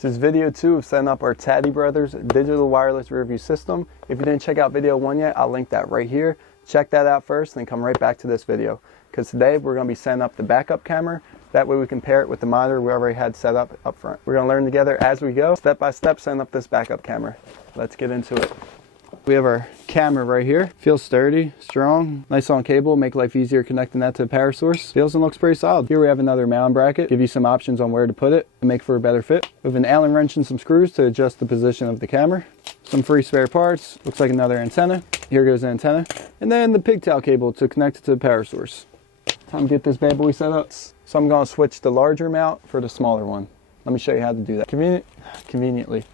This is video 2 of setting up our TadiBrothers digital wireless rear view system. If you didn't check out video 1 yet, I'll link that right here. Check that out first and then come right back to this video. Because today we're going to be setting up the backup camera. That way we can pair it with the monitor we already had set up front. We're going to learn together as we go, step by step, setting up this backup camera. Let's get into it. We have our camera right here. Feels sturdy, strong, nice long cable, make life easier connecting that to the power source. Feels and looks pretty solid. Here we have another mounting bracket, give you some options on where to put it and make for a better fit. We have an Allen wrench and some screws to adjust the position of the camera. Some free spare parts, looks like another antenna. Here goes the antenna. And then the pigtail cable to connect it to the power source. Time to get this bad boy set up. So I'm going to switch the larger mount for the smaller one. Let me show you how to do that. Conveniently,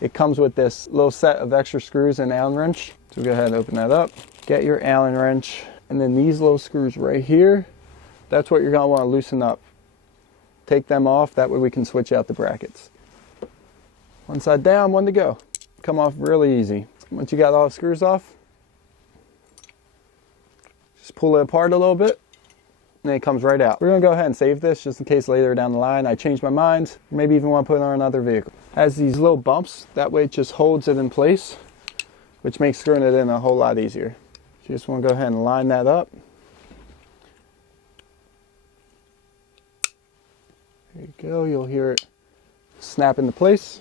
it comes with this little set of extra screws and Allen wrench. So go ahead and open that up. Get your Allen wrench, and then these little screws right here, that's what you're going to want to loosen up. Take them off, that way we can switch out the brackets. One side down, one to go. Come off really easy. Once you got all the screws off, just pull it apart a little bit, and it comes right out. We're going to go ahead and save this just in case later down the line I change my mind, maybe even want to put it on another vehicle. It has these little bumps, that way it just holds it in place, which makes screwing it in a whole lot easier. So you just want to go ahead and line that up. There you go, you'll hear it snap into place.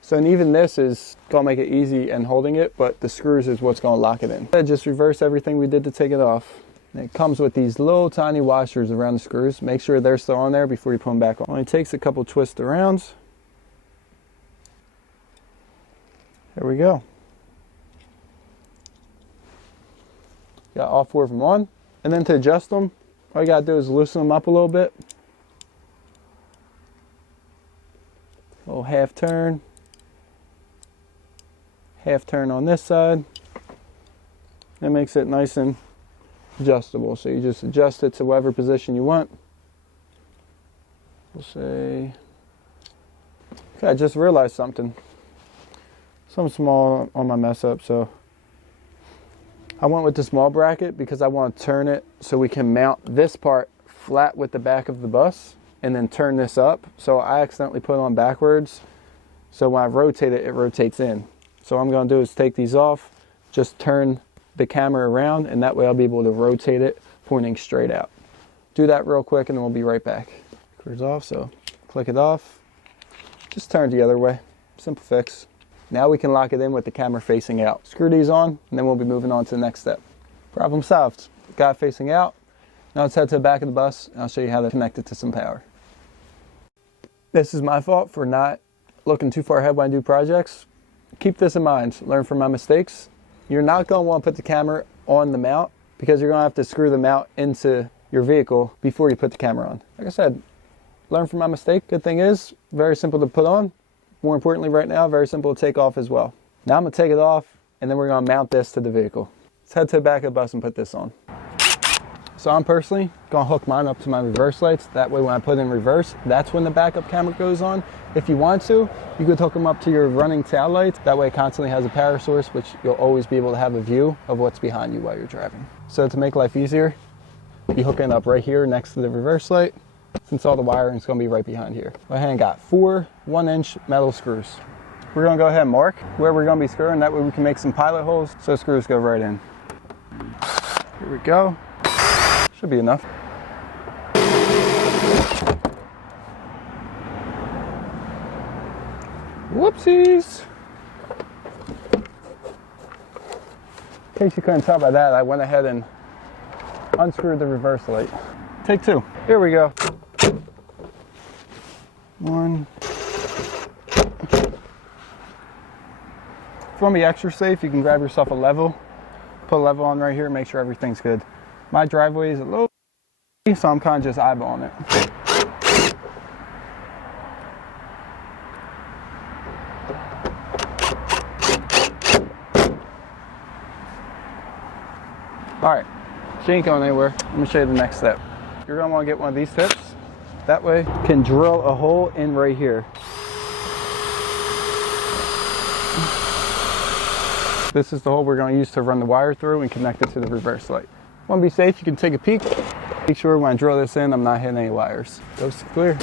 So and even this is going to make it easy and holding it, but the screws is what's going to lock it in. Just reverse everything we did to take it off. And it comes with these little tiny washers around the screws. Make sure they're still on there before you put them back on. Only takes a couple twists around. There we go. Got all 4 of them on. And then to adjust them, all you got to do is loosen them up a little bit. A little half turn. Half turn on this side. That makes it nice and adjustable. So you just adjust it to whatever position you want. We'll say, okay, I just realized something. Something small on my mess up. So I went with the small bracket because I want to turn it so we can mount this part flat with the back of the bus and then turn this up. So I accidentally put it on backwards. So when I rotate it, it rotates in. So what I'm going to do is take these off, just turn the camera around, and that way I'll be able to rotate it pointing straight out. Do that real quick and then we'll be right back. Screws off, so click it off. Just turn the other way. Simple fix. Now we can lock it in with the camera facing out. Screw these on, and then we'll be moving on to the next step. Problem solved. Got it facing out. Now let's head to the back of the bus, and I'll show you how to connect it to some power. This is my fault for not looking too far ahead when I do projects. Keep this in mind, learn from my mistakes. You're not going to want to put the camera on the mount because you're going to have to screw the mount into your vehicle before you put the camera on. Like I said, learn from my mistake. Good thing is, very simple to put on. More importantly right now, very simple to take off as well. Now I'm going to take it off and then we're going to mount this to the vehicle. Let's head to the back of the bus and put this on. So I'm personally going to hook mine up to my reverse lights. That way when I put in reverse, that's when the backup camera goes on. If you want to, you could hook them up to your running tail lights. That way it constantly has a power source, which you'll always be able to have a view of what's behind you while you're driving. So to make life easier, you hook it up right here next to the reverse light, since all the wiring is going to be right behind here. Go ahead and got 4 1-inch metal screws. We're going to go ahead and mark where we're going to be screwing. That way we can make some pilot holes so screws go right in. Here we go. Should be enough. Whoopsies! In case you couldn't tell by that, I went ahead and unscrewed the reverse light. Take 2. Here we go. 1. If you want to be extra safe, you can grab yourself a level. Put a level on right here, make sure everything's good. My driveway is a little, so I'm kind of just eyeballing it. Alright, she ain't going anywhere. Let me show you the next step. You're going to want to get one of these tips. That way you can drill a hole in right here. This is the hole we're going to use to run the wire through and connect it to the reverse light. Want to be safe, you can take a peek. Make sure when I drill this in, I'm not hitting any wires. Coast clear.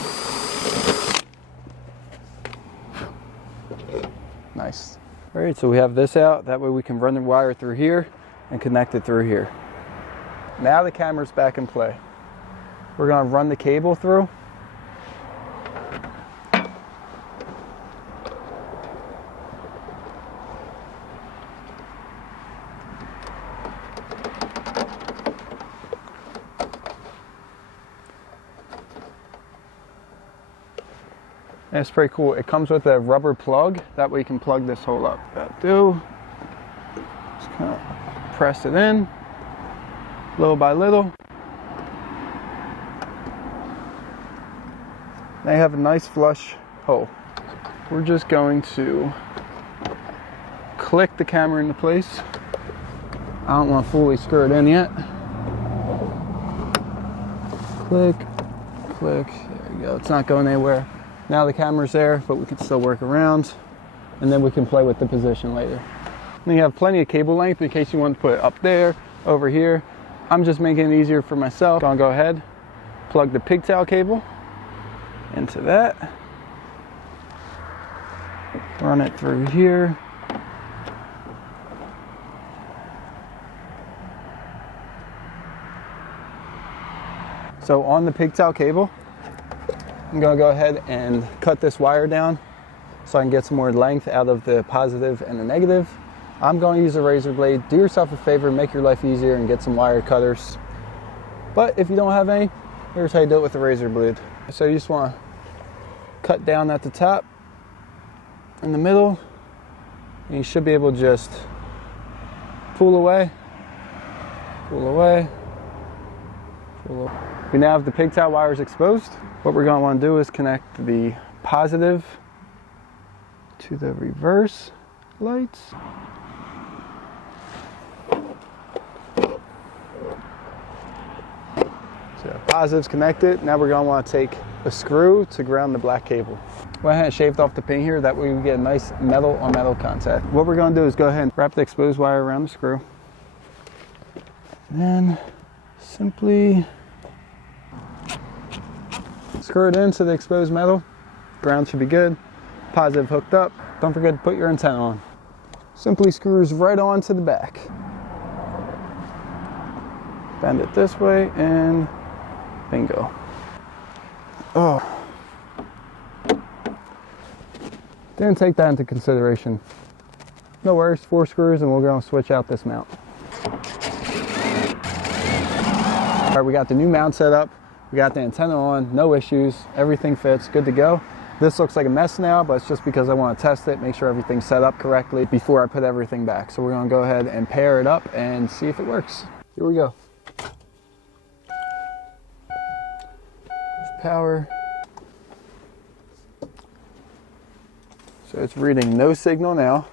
Nice. All right, so we have this out. That way we can run the wire through here and connect it through here. Now the camera's back in play. We're going to run the cable through. And it's pretty cool. It comes with a rubber plug. That way you can plug this hole up. Just kind of press it in, little by little. Now you have a nice flush hole. We're just going to click the camera into place. I don't want to fully screw it in yet. Click, click, there you go. It's not going anywhere. Now the camera's there, but we can still work around, and then we can play with the position later. And you have plenty of cable length in case you want to put it up there, over here. I'm just making it easier for myself. I'll go ahead, plug the pigtail cable into that, run it through here. So on the pigtail cable, I'm going to go ahead and cut this wire down so I can get some more length out of the positive and the negative. I'm going to use a razor blade. Do yourself a favor, make your life easier and get some wire cutters. But if you don't have any, here's how you do it with a razor blade. So you just want to cut down at the top, in the middle, and you should be able to just pull away, pull away, pull away. We now have the pigtail wires exposed. What we're going to want to do is connect the positive to the reverse lights. So positive's connected. Now we're going to want to take a screw to ground the black cable. Went ahead and shaved off the pin here. That way we get a nice metal on metal contact. What we're going to do is go ahead and wrap the exposed wire around the screw. And then simply screw it into the exposed metal. Ground should be good. Positive hooked up. Don't forget to put your antenna on. Simply screws right on to the back. Bend it this way and bingo. Oh. Didn't take that into consideration. No worries, 4 screws and we're going to switch out this mount. All right, we got the new mount set up. We got the antenna on, no issues, everything fits, good to go. This looks like a mess now, but it's just because I want to test it, make sure everything's set up correctly before I put everything back. So we're going to go ahead and pair it up and see if it works. Here we go. Power. So it's reading no signal now.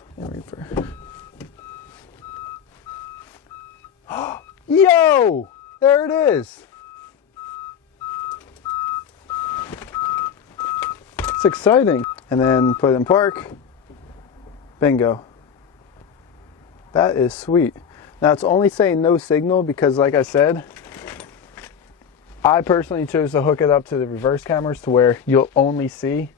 Yo! There it is. It's exciting. And then put it in park. Bingo. That is sweet. Now it's only saying no signal because, like I said, I personally chose to hook it up to the reverse cameras to where you'll only see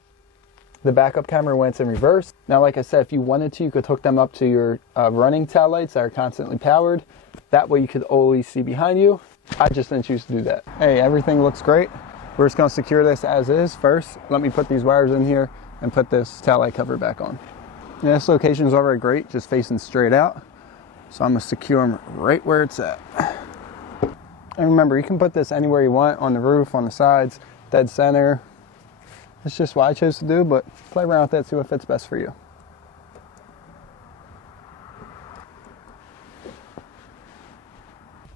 the backup camera when it's in reverse. Now, like I said, if you wanted to, you could hook them up to your running tail lights that are constantly powered. That way you could always see behind you. I just didn't choose to do that. Hey, everything looks great. We're just going to secure this as is first. Let me put these wires in here and put this tail light cover back on. Now, this location is already great, just facing straight out. So I'm going to secure them right where it's at. And remember, you can put this anywhere you want, on the roof, on the sides, dead center. It's just what I chose to do, but play around with it, see what fits best for you.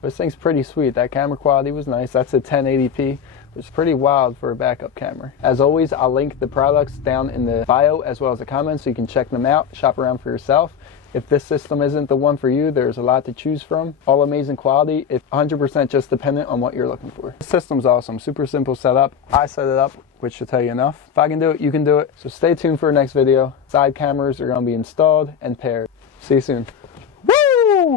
This thing's pretty sweet. That camera quality was nice. That's a 1080p, which is pretty wild for a backup camera. As always, I'll link the products down in the bio as well as the comments so you can check them out, shop around for yourself. If this system isn't the one for you, there's a lot to choose from. All amazing quality. It's 100% just dependent on what you're looking for. The system's awesome. Super simple setup. I set it up, which should tell you enough. If I can do it, you can do it. So stay tuned for our next video. Side cameras are going to be installed and paired. See you soon. Woo!